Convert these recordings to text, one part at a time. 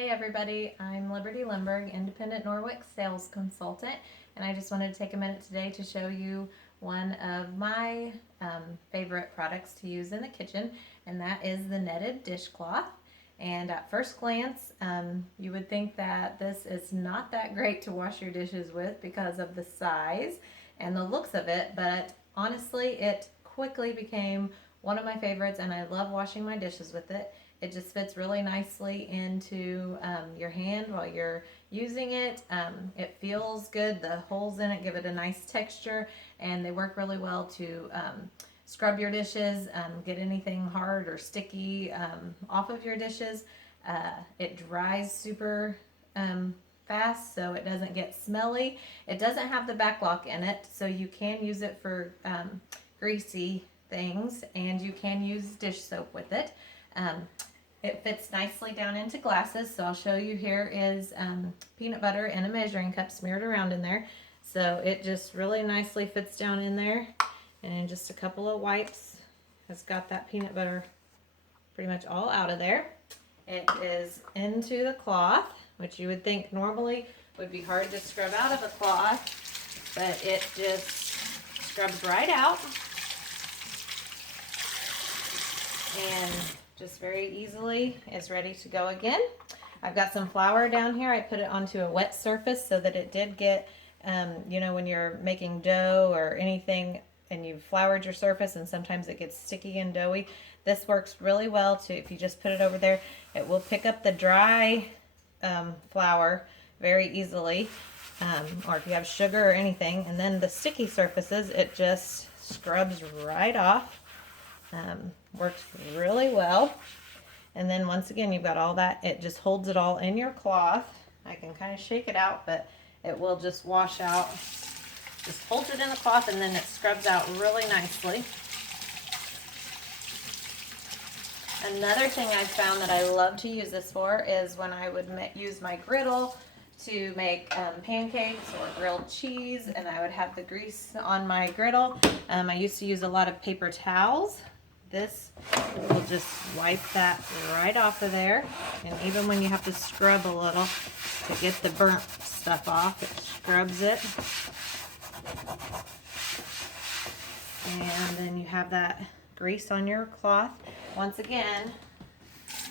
Hey everybody, I'm Liberty Lindberg, independent Norwex sales consultant, and I just wanted to take a minute today to show you one of my favorite products to use in the kitchen, and that is the netted dishcloth. And at first glance, you would think that this is not that great to wash your dishes with because of the size and the looks of it, but honestly, it quickly became one of my favorites, and I love washing my dishes with it. It just fits really nicely into your hand while you're using it. It feels good. The holes in it give it a nice texture, and they work really well to scrub your dishes, get anything hard or sticky off of your dishes. It dries super fast, so it doesn't get smelly. It doesn't have the back lock in it, so you can use it for greasy things, and you can use dish soap with it. It fits nicely down into glasses, so I'll show you. Here is peanut butter and a measuring cup smeared around in there. So it just really nicely fits down in there, and in just a couple of wipes has got that peanut butter pretty much all out of there. It is into the cloth, which you would think normally would be hard to scrub out of a cloth, but it just scrubs right out. And just very easily is ready to go again. I've got some flour down here. I put it onto a wet surface so that it did get, when you're making dough or anything and you've floured your surface and sometimes it gets sticky and doughy. This works really well too. If you just put it over there, it will pick up the dry flour very easily, or if you have sugar or anything. And then the sticky surfaces, it just scrubs right off. Works really well. And then once again, you've got all that. It just holds it all in your cloth. I can kind of shake it out, but it will just wash out. Just holds it in the cloth, and then it scrubs out really nicely. Another thing I've found that I love to use this for is when I would use my griddle to make pancakes or grilled cheese, and I would have the grease on my griddle. I used to use a lot of paper towels. This will just wipe that right off of there, and even when you have to scrub a little to get the burnt stuff off, it scrubs it. And then you have that grease on your cloth. Once again,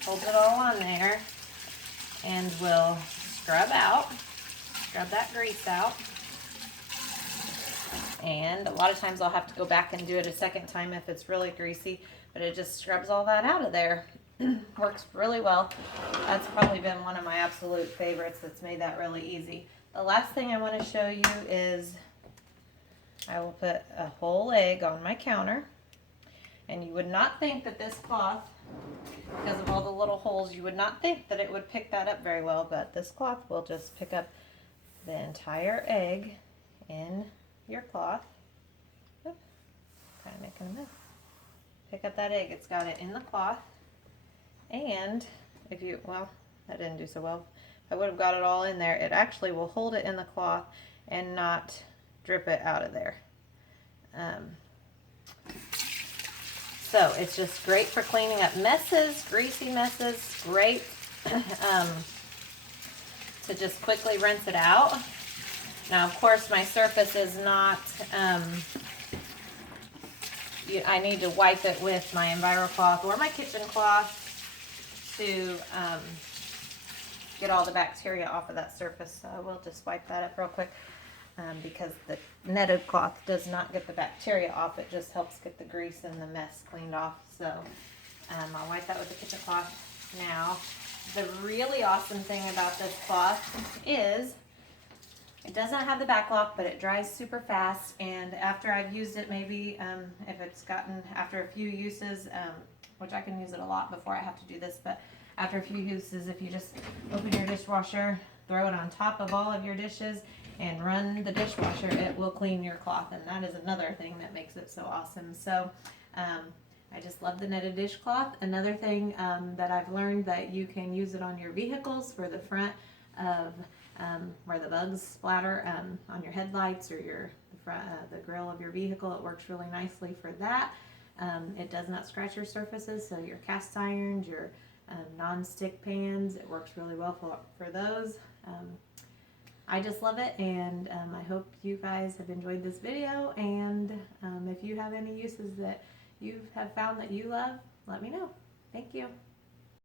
hold it all on there and will scrub that grease out. And a lot of times I'll have to go back and do it a second time if it's really greasy, but it just scrubs all that out of there. Works really well. That's probably been one of my absolute favorites that's made that really easy. The last thing I want to show you is I will put a whole egg on my counter. And you would not think that this cloth, because of all the little holes, you would not think that it would pick that up very well, but this cloth will just pick up the entire egg in your cloth. Oop, kind of making a mess. Pick up that egg. It's got it in the cloth. And if you, well, that didn't do so well. If I would have got it all in there, it actually will hold it in the cloth and not drip it out of there. So it's just great for cleaning up messes, greasy messes. Great to just quickly rinse it out. Now, of course, my surface is not, I need to wipe it with my EnviroCloth or my kitchen cloth to get all the bacteria off of that surface. So I will just wipe that up real quick because the netted cloth does not get the bacteria off. It just helps get the grease and the mess cleaned off. So I'll wipe that with the kitchen cloth. Now, the really awesome thing about this cloth is it doesn't have the back lock, but it dries super fast, and after I've used it, maybe if it's gotten, after a few uses, which I can use it a lot before I have to do this, but after a few uses, if you just open your dishwasher, throw it on top of all of your dishes, and run the dishwasher, it will clean your cloth, and that is another thing that makes it so awesome. So I just love the netted dishcloth. Another thing that I've learned, that you can use it on your vehicles for the front of where the bugs splatter on your headlights or the grill of your vehicle. It works really nicely for that. It does not scratch your surfaces, so your cast irons, your non-stick pans. It works really well for those. I just love it, and I hope you guys have enjoyed this video, and if you have any uses that you have found that you love, let me know. Thank you.